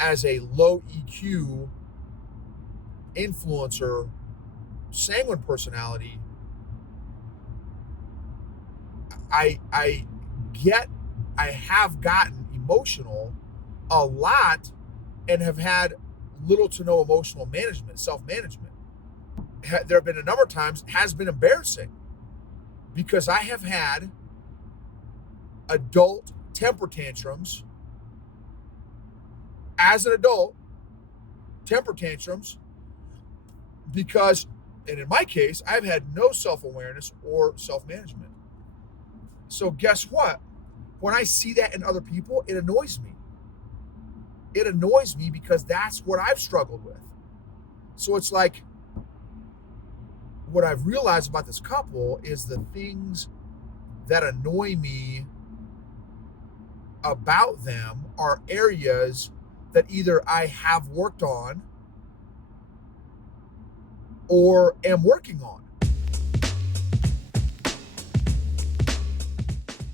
as a low EQ influencer, sanguine personality, I have gotten emotional a lot and have had little to no emotional management, self-management. There have been a number of times, has been embarrassing because I have had adult temper tantrums as an adult, temper tantrums, because, and in my case, I've had no self-awareness or self-management. So guess what? When I see that in other people, it annoys me. It annoys me because that's what I've struggled with. So it's like, what I've realized about this couple is the things that annoy me about them are areas that either I have worked on or am working on.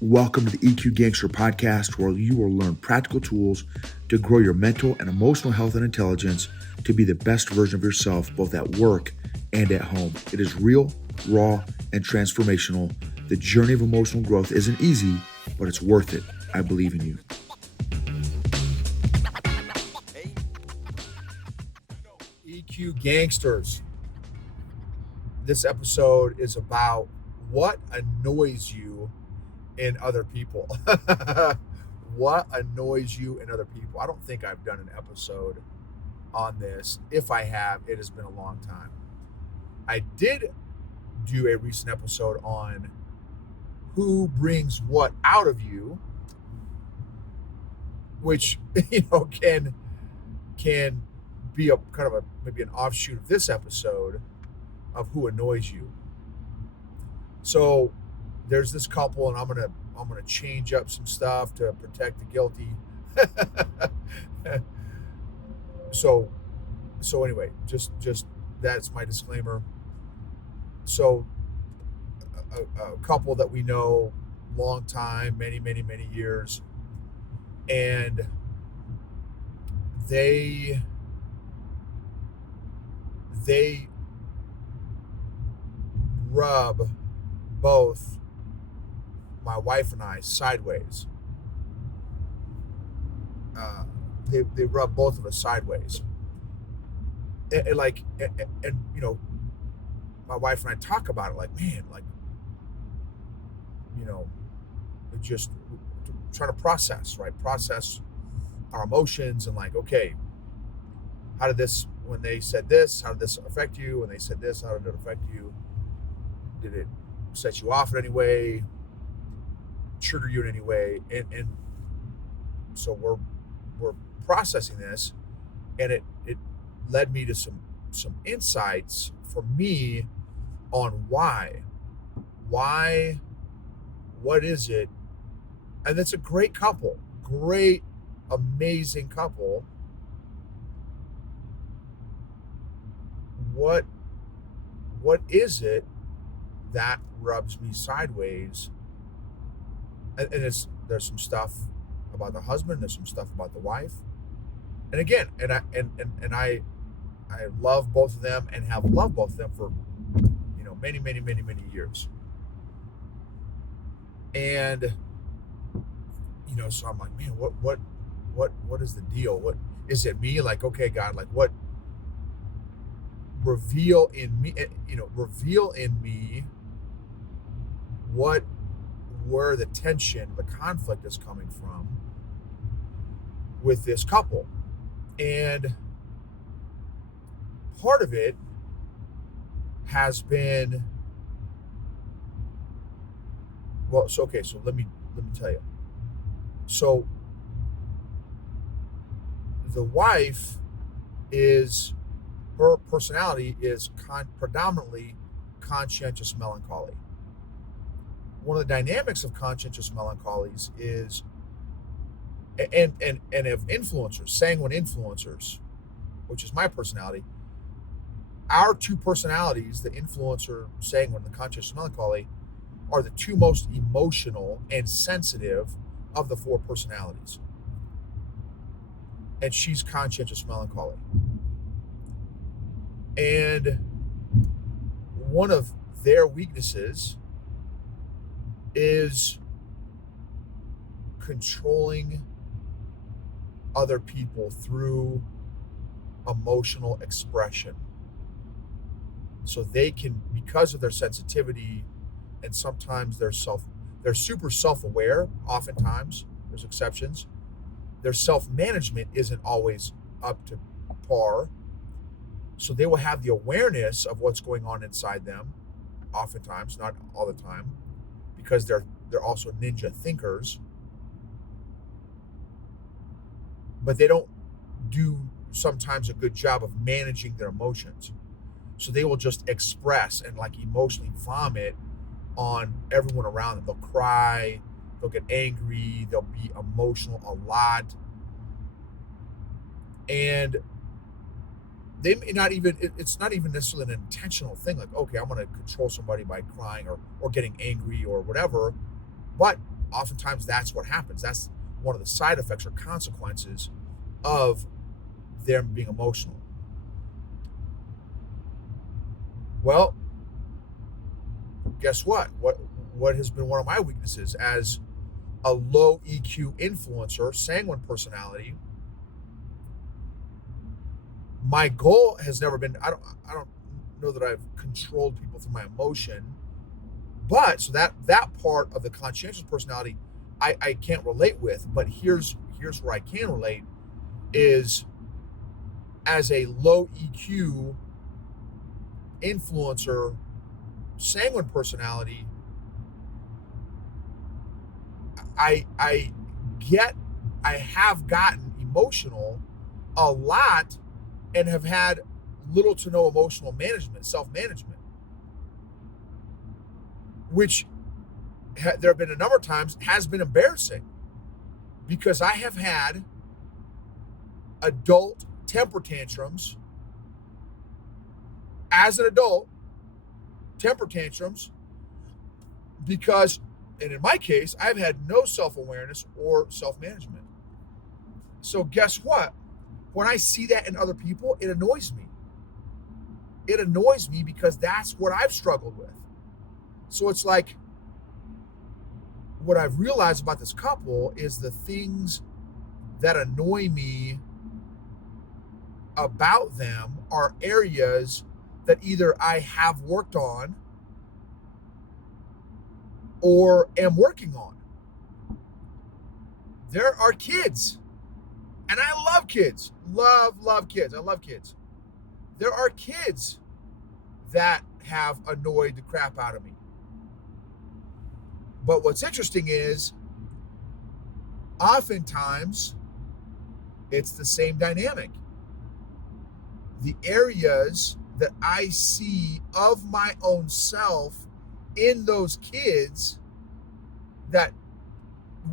Welcome to the EQ Gangster podcast, where you will learn practical tools to grow your mental and emotional health and intelligence to be the best version of yourself, both at work and at home. It is real, raw, and transformational. The journey of emotional growth isn't easy, but it's worth it. I believe in you. EQ Gangsters. This episode is about what annoys you in other people. What annoys you in other people? I don't think I've done an episode on this. If I have, it has been a long time. I did do a recent episode on who brings what out of you, which can be a kind of maybe an offshoot of this episode of who annoys you. So there's this couple, and I'm gonna change up some stuff to protect the guilty. so anyway, just that's my disclaimer. So a couple that we know long time, many years, and they rub both my wife and I sideways. They rub both of us sideways, and my wife and I talk about it, like, man, like, just trying to process our emotions, and like, okay, how did this, when they said this, how did this affect you? When they said this, how did it affect you? Did it set you off in any way? Trigger you in any way? And so we're processing this, and it led me to some insights for me on why, what is it? And it's a great couple, great, amazing couple. What is it that rubs me sideways? And there's some stuff about the husband, there's some stuff about the wife. And again, and I love both of them and have loved both of them for many years. And so I'm like, man, what is the deal? What is it? Me? Like, okay, God, like, what? Reveal in me where the tension, the conflict is coming from with this couple. And part of it has been, well, so let me tell you. So the wife her personality is predominantly conscientious melancholy. One of the dynamics of conscientious melancholies is, and of influencers, sanguine influencers, which is my personality, our two personalities, the influencer sanguine, the conscientious melancholy, are the two most emotional and sensitive of the four personalities. and she's conscientious melancholy. And one of their weaknesses is controlling other people through emotional expression. So they can, because of their sensitivity, and sometimes they're super self-aware. Oftentimes, there's exceptions. Their self-management isn't always up to par. So they will have the awareness of what's going on inside them, oftentimes, not all the time, because they're also ninja thinkers. But they don't do sometimes a good job of managing their emotions. So they will just express and like emotionally vomit on everyone around them. They'll cry, they'll get angry, they'll be emotional a lot. And they may not even, it's not even necessarily an intentional thing, like, okay, I'm going to control somebody by crying or getting angry or whatever. But oftentimes that's what happens. That's one of the side effects or consequences of them being emotional. Well, guess what? What has been one of my weaknesses as a low EQ influencer, sanguine personality? My goal has never been, I don't know that I've controlled people through my emotion, but so that part of the conscientious personality I can't relate with. But here's where I can relate is as a low EQ influencer, sanguine personality, I have gotten emotional a lot and have had little to no emotional management, self-management, which there have been a number of times has been embarrassing because I have had adult temper tantrums as an adult, temper tantrums, because, and in my case, I've had no self-awareness or self-management. So guess what? When I see that in other people, it annoys me. It annoys me because that's what I've struggled with. So it's like, what I've realized about this couple is the things that annoy me about them are areas that either I have worked on or am working on. There are kids, and I love kids. Love kids. I love kids. There are kids that have annoyed the crap out of me. But what's interesting is oftentimes it's the same dynamic. The areas that I see of my own self in those kids that,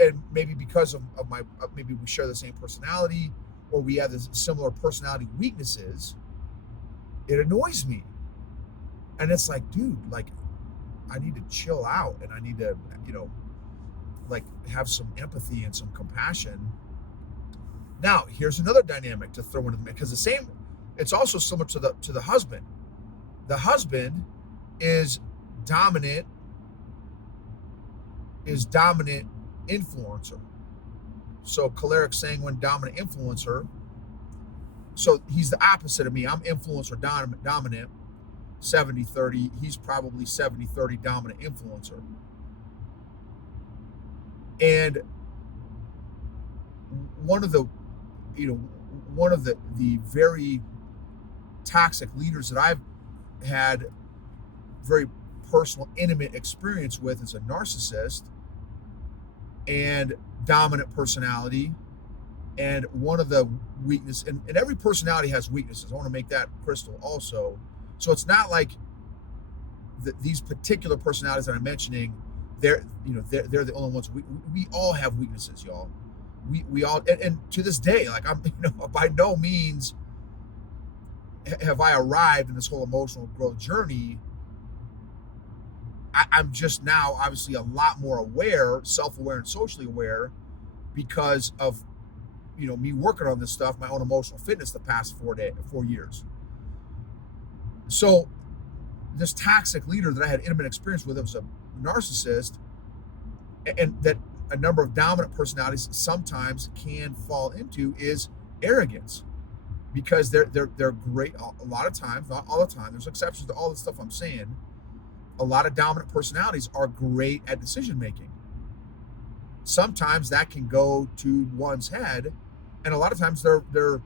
and maybe because of my, maybe we share the same personality or we have this similar personality weaknesses, it annoys me. And it's like, dude, like, I need to chill out and I need to, like have some empathy and some compassion. Now, here's another dynamic to throw into the mix, because it's also similar to the husband. The husband is dominant influencer. So choleric, sanguine, dominant influencer. So he's the opposite of me. I'm influencer dominant, 70-30. He's probably 70-30 dominant influencer. And one of the very toxic leaders that I've had very personal, intimate experience with is a narcissist and dominant personality. And one of the weaknesses, and every personality has weaknesses. I want to make that crystal also. So it's not like these particular personalities that I'm mentioning, they're the only ones. We all have weaknesses, y'all. We all, and to this day, like I'm, by no means have I arrived in this whole emotional growth journey. I'm just now obviously a lot more aware, self-aware and socially aware because of me working on this stuff, my own emotional fitness, the past 4 years. So this toxic leader that I had intimate experience with, it was a narcissist, and that a number of dominant personalities sometimes can fall into is arrogance, because they're great a lot of times, not all the time. There's exceptions to all the stuff I'm saying. A lot of dominant personalities are great at decision making. Sometimes that can go to one's head, and a lot of times they're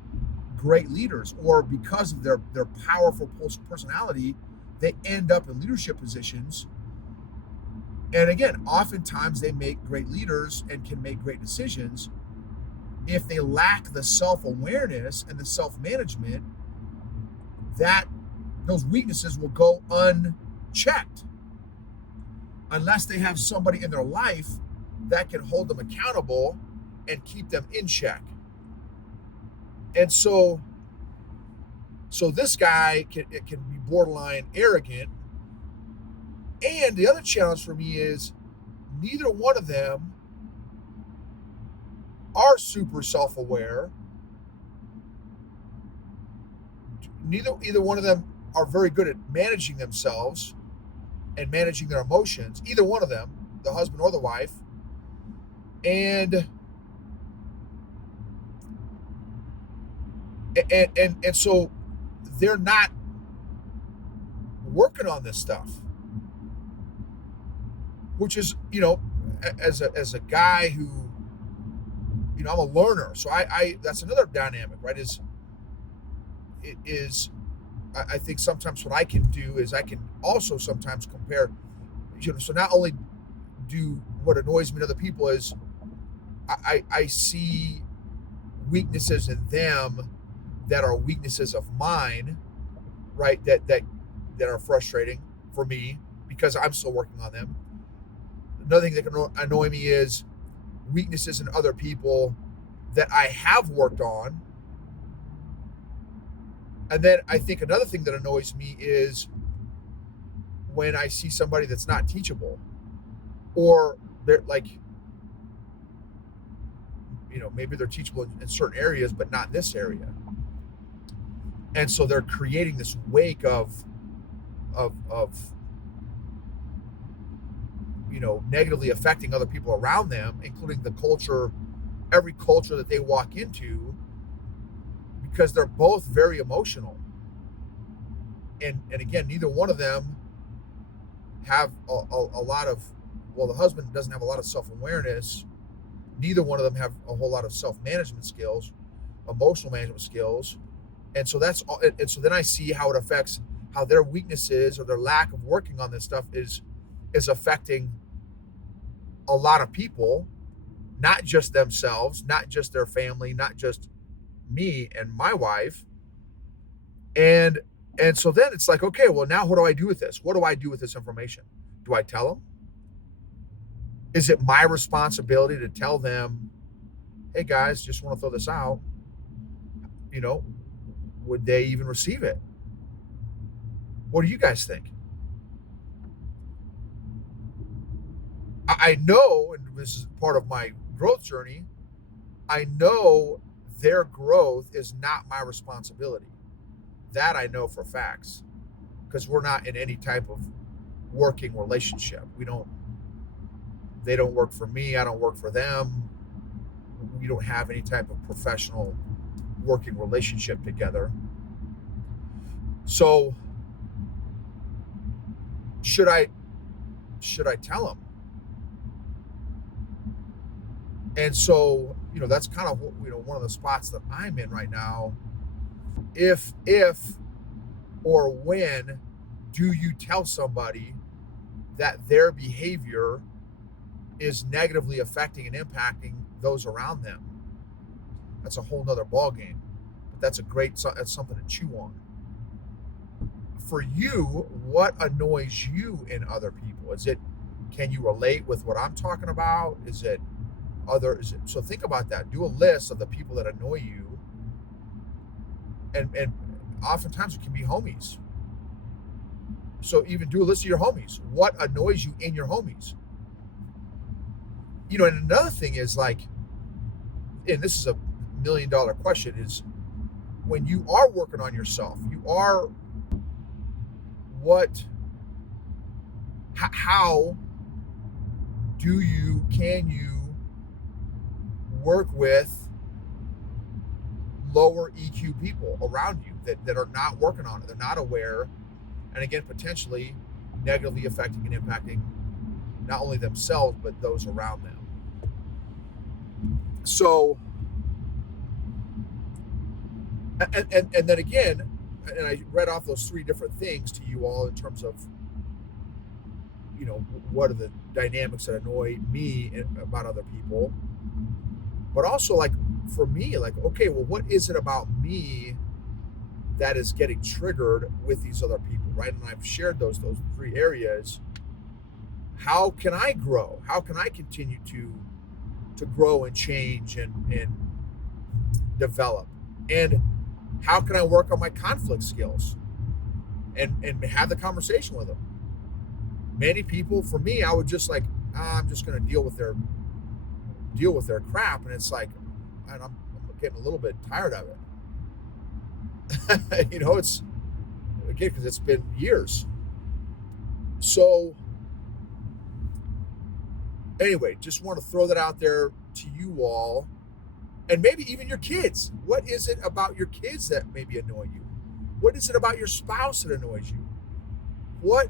great leaders, or because of their powerful personality, they end up in leadership positions. And again, oftentimes they make great leaders and can make great decisions. If they lack the self-awareness and the self-management, that those weaknesses will go unchecked unless they have somebody in their life that can hold them accountable and keep them in check. And so this guy can be borderline arrogant. And the other challenge for me is neither one of them are super self-aware. Either one of them are very good at managing themselves and managing their emotions. Either one of them, the husband or the wife. And so they're not working on this stuff, which is, as a guy who, I'm a learner. So I that's another dynamic, right? I think sometimes what I can do is I can also sometimes compare, so not only do what annoys me in other people is I see weaknesses in them that are weaknesses of mine, right? That are frustrating for me because I'm still working on them. Another thing that can annoy me is weaknesses in other people that I have worked on. And then I think another thing that annoys me is when I see somebody that's not teachable, or they're like, maybe they're teachable in certain areas, but not this area. And so they're creating this wake of negatively affecting other people around them, including the culture, every culture that they walk into, because they're both very emotional. And again, neither one of them have a lot of, the husband doesn't have a lot of self-awareness. Neither one of them have a whole lot of self-management skills, emotional management skills. And so that's all. And so then I see how it affects how their weaknesses or their lack of working on this stuff is affecting a lot of people, not just themselves, not just their family, not just me and my wife. And so then it's like, okay, well, now what do I do with this? What do I do with this information? Do I tell them? Is it my responsibility to tell them, hey guys, just want to throw this out? Would they even receive it? What do you guys think? I know, and this is part of my growth journey, I know their growth is not my responsibility. That I know for facts, because we're not in any type of working relationship. They don't work for me, I don't work for them. We don't have any type of professional working relationship together. So should I tell them? And so, that's kind of, one of the spots that I'm in right now. If or when do you tell somebody that their behavior is negatively affecting and impacting those around them? That's a whole nother ball game. But that's something to chew on. For you, what annoys you in other people? Can you relate with what I'm talking about? So think about that. Do a list of the people that annoy you. And oftentimes it can be homies. So even do a list of your homies. What annoys you in your homies? And another thing is, like, and this is million question is, when you are working on yourself, what, how can you work with lower EQ people around you that are not working on it, they're not aware, and again, potentially negatively affecting and impacting not only themselves, but those around them. So, and then again, and I read off those three different things to you all in terms of, what are the dynamics that annoy me about other people, but also, like, for me, like, okay, well, what is it about me that is getting triggered with these other people, right? And I've shared those three areas. How can I grow? How can I continue to grow and change and develop? And how can I work on my conflict skills and have the conversation with them? Many people, for me, I would just like, I'm just going to deal with their crap, and it's like, and I'm getting a little bit tired of it. It's, again, because it's been years. So anyway, just want to throw that out there to you all, and maybe even your kids. What is it about your kids that maybe annoy you? What is it about your spouse that annoys you? What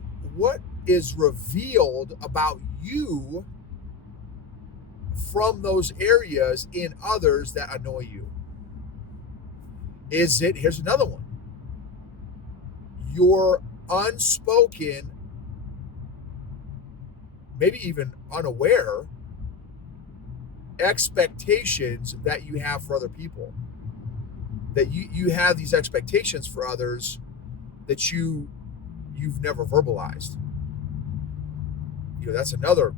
is revealed about you from those areas in others that annoy you? Here's another one, your unspoken, maybe even unaware expectations that you have for other people, that you have these expectations for others that you've never verbalized. That's another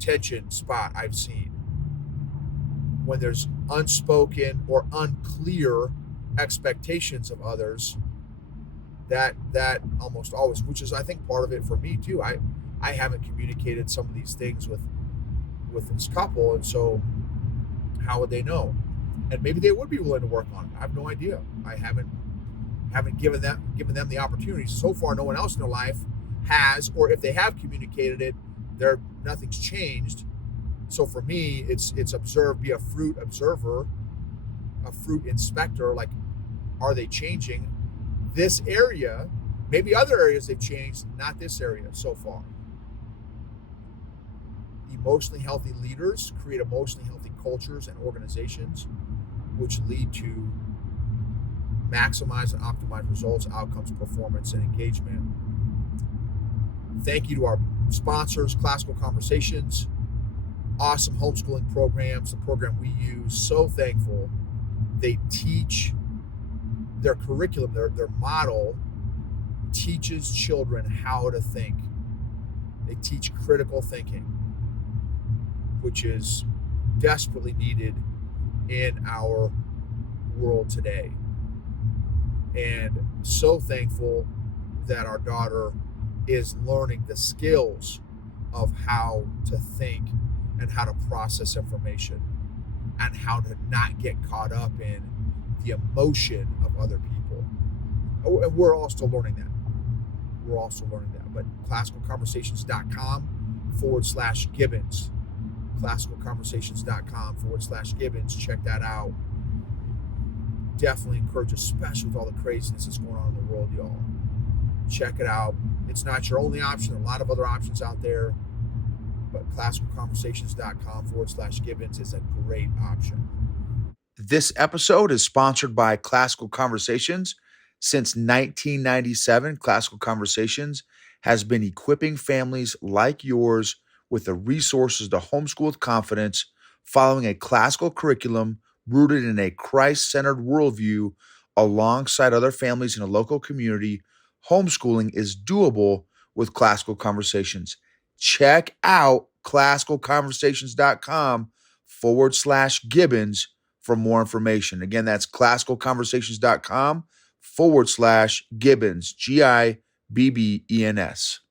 tension spot I've seen, when there's unspoken or unclear expectations of others that almost always, which is, I think, part of it for me too. I haven't communicated some of these things with this couple, and so how would they know? And maybe they would be willing to work on it. I have no idea. I haven't given them the opportunity. So far, no one else in their life has, or if they have communicated it, nothing's changed. So for me, it's observe, be a fruit observer, a fruit inspector. Like, are they changing this area? Maybe other areas they've changed, not this area so far. Emotionally healthy leaders create emotionally healthy cultures and organizations, which lead to maximize and optimize results, outcomes, performance, and engagement. Thank you to our sponsors, Classical Conversations, awesome homeschooling programs, the program we use. So thankful. They teach their curriculum, their model teaches children how to think. They teach critical thinking, which is desperately needed in our world today. And so thankful that our daughter is learning the skills of how to think and how to process information and how to not get caught up in the emotion of other people. And we're all still learning that. But classicalconversations.com/Gibbons. classicalconversations.com/Gibbons. Check that out. Definitely encourage, especially with all the craziness that's going on in the world, y'all. Check it out. It's not your only option. A lot of other options out there, but classicalconversations.com/Gibbons is a great option. This episode is sponsored by Classical Conversations. Since 1997, Classical Conversations has been equipping families like yours with the resources to homeschool with confidence, following a classical curriculum rooted in a Christ-centered worldview alongside other families in a local community. Homeschooling is doable with Classical Conversations. Check out classicalconversations.com/Gibbons for more information. Again, that's classicalconversations.com/Gibbons, Gibbens.